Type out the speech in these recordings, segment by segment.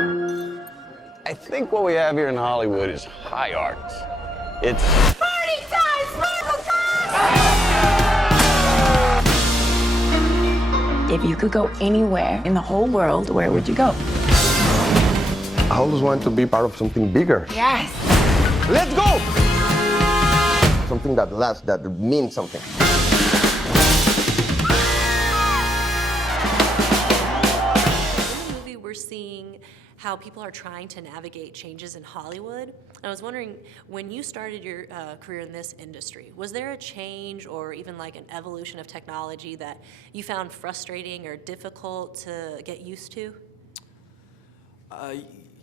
I think what we have here in Hollywood is high art. It's Party time! Sparkle time! If you could go anywhere in the whole world, where would you go? I always want to be part of something bigger. Yes. Let's go! Something that lasts, that means something. In the movie, we're seeing how people are trying to navigate changes in Hollywood. I was wondering, when you started your career in this industry, was there a change or even like an evolution of technology that you found frustrating or difficult to get used to?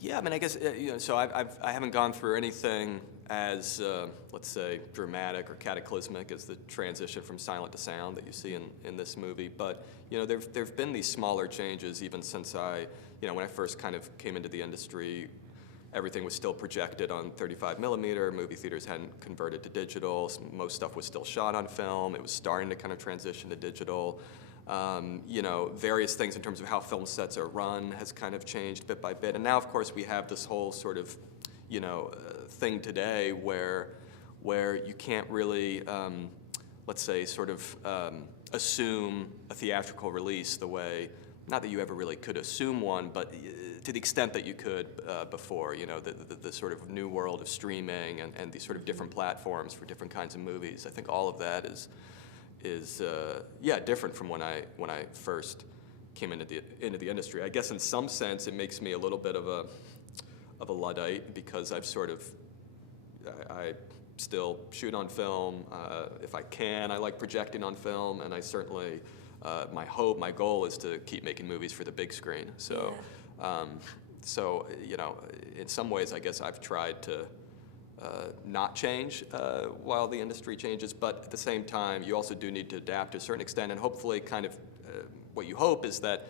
Yeah, I mean, I guess, so I haven't gone through anything as, let's say, dramatic or cataclysmic as the transition from silent to sound that you see in this movie. But, there've been these smaller changes even since when I first kind of came into the industry, everything was still projected on 35 millimeter, movie theaters hadn't converted to digital, most stuff was still shot on film, it was starting to kind of transition to digital. Various things in terms of how film sets are run has kind of changed bit by bit. And now, of course, we have this whole sort of, thing today where you can't really, let's say, sort of assume a theatrical release the way, not that you ever really could assume one, but to the extent that you could before, the sort of new world of streaming and these sort of different platforms for different kinds of movies. I think all of that is different from when I first came into the industry. I guess in some sense it makes me a little bit of a Luddite because I still shoot on film. If I can, I like projecting on film, and I certainly my goal is to keep making movies for the big screen. So, in some ways, I guess I've tried to not change while the industry changes, but at the same time, you also do need to adapt to a certain extent, and hopefully kind of what you hope is that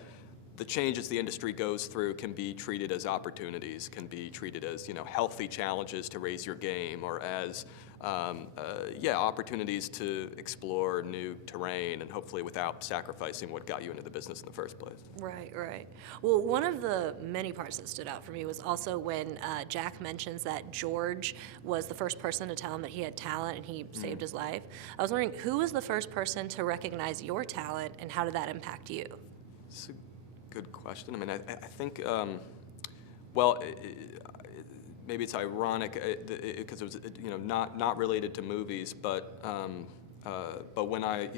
the changes the industry goes through can be treated as opportunities, can be treated as healthy challenges to raise your game, or as opportunities to explore new terrain, and hopefully without sacrificing what got you into the business in the first place. Right, right. Well, one of the many parts that stood out for me was also when Jack mentions that George was the first person to tell him that he had talent and he saved his life. I was wondering, who was the first person to recognize your talent, and how did that impact you? It's a good question. I mean, I think, maybe it's ironic because it was not related to movies, but when I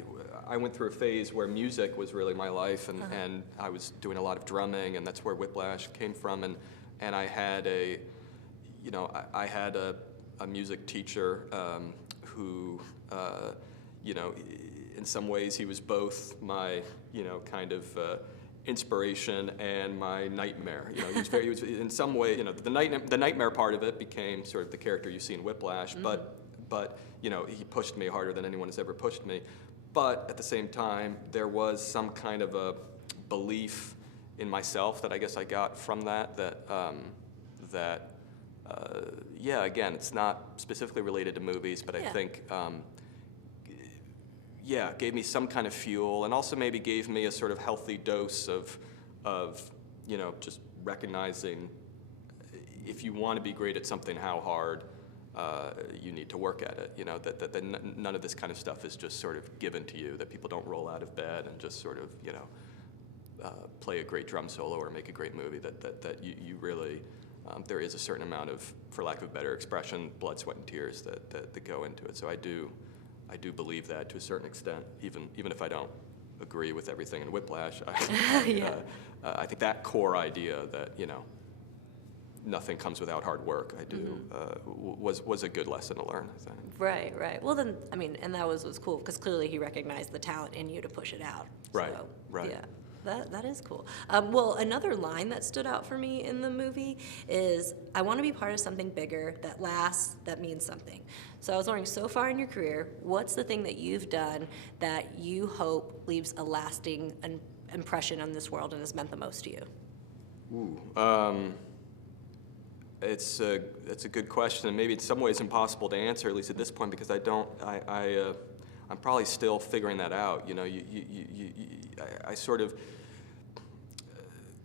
went through a phase where music was really my life, and I was doing a lot of drumming, and that's where Whiplash came from, and I had a music teacher who in some ways he was both my kind of inspiration and my nightmare. He was in some way, the nightmare part of it became sort of the character you see in Whiplash, but he pushed me harder than anyone has ever pushed me. But at the same time, there was some kind of a belief in myself that I guess I got from that, again, it's not specifically related to movies, but I think gave me some kind of fuel, and also maybe gave me a sort of healthy dose of just recognizing if you want to be great at something, how hard you need to work at it. That none of this kind of stuff is just sort of given to you, that people don't roll out of bed and just sort of, play a great drum solo or make a great movie, that you really, there is a certain amount of, for lack of a better expression, blood, sweat, and tears that go into it. So I do believe that to a certain extent, even if I don't agree with everything in Whiplash. I think that core idea that nothing comes without hard work, was a good lesson to learn, I think. Right, right. Well, then, I mean, and that was cool, because clearly he recognized the talent in you to push it out. Right, so, right. Yeah. That is cool. Well, another line that stood out for me in the movie is, I want to be part of something bigger that lasts, that means something. So I was wondering, so far in your career, what's the thing that you've done that you hope leaves a lasting impression on this world and has meant the most to you? It's a good question, and maybe in some ways impossible to answer, at least at this point, because I'm probably still figuring that out. I sort of,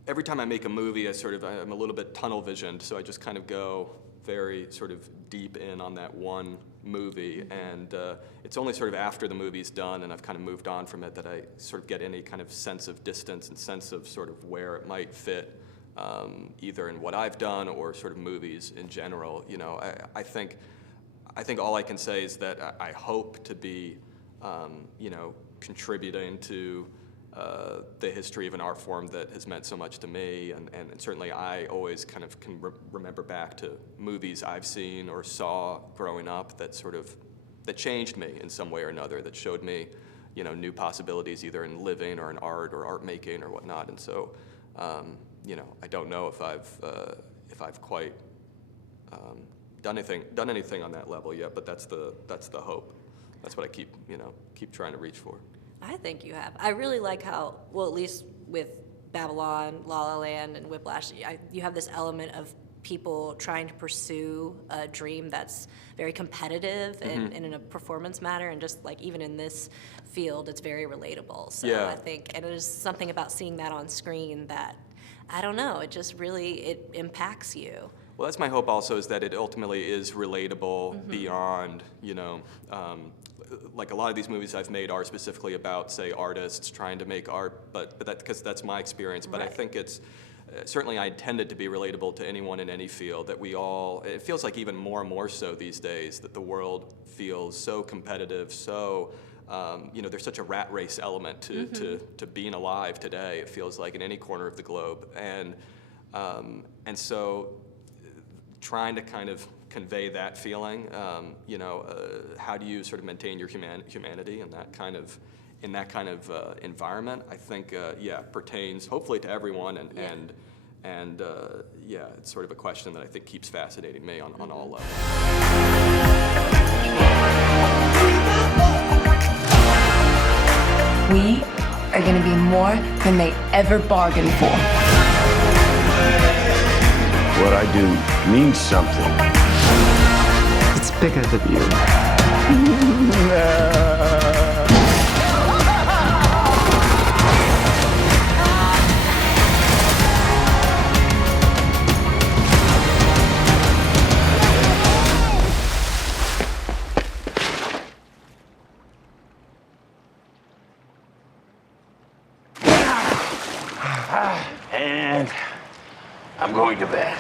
every time I make a movie, I'm a little bit tunnel visioned, so I just kind of go very sort of deep in on that one movie, and it's only sort of after the movie's done and I've kind of moved on from it that I sort of get any kind of sense of distance and sense of sort of where it might fit, either in what I've done or sort of movies in general. You know, I think all I can say is that I hope to be, you know, contributing to the history of an art form that has meant so much to me, and certainly I always kind of can remember back to movies I've seen or saw growing up that that changed me in some way or another, that showed me, you know, new possibilities either in living or in art or art making or whatnot. And so, you know, I don't know if I've quite done anything on that level yet, but that's the hope. That's what I keep trying to reach for. I think you have. I really like how, well, at least with Babylon, La La Land, and Whiplash, you have this element of people trying to pursue a dream that's very competitive and in a performance matter, and just like even in this field, it's very relatable. So yeah. I think, and there's something about seeing that on screen that, I don't know, it just really, it impacts you. Well, that's my hope also, is that it ultimately is relatable beyond, you know, like a lot of these movies I've made are specifically about, say, artists trying to make art, but because that's my experience. But right. I think it's, certainly I intended to be relatable to anyone in any field, that we all, it feels like even more and more so these days, that the world feels so competitive, so, you know, there's such a rat race element to being alive today, it feels like, in any corner of the globe. And so trying to kind of convey that feeling, you know, how do you sort of maintain your humanity in that kind of environment? I think, yeah, pertains hopefully to everyone, and yeah, it's sort of a question that I think keeps fascinating me on all levels. We are going to be more than they ever bargained for. What I do means something. It's bigger than you. And I'm going to bed.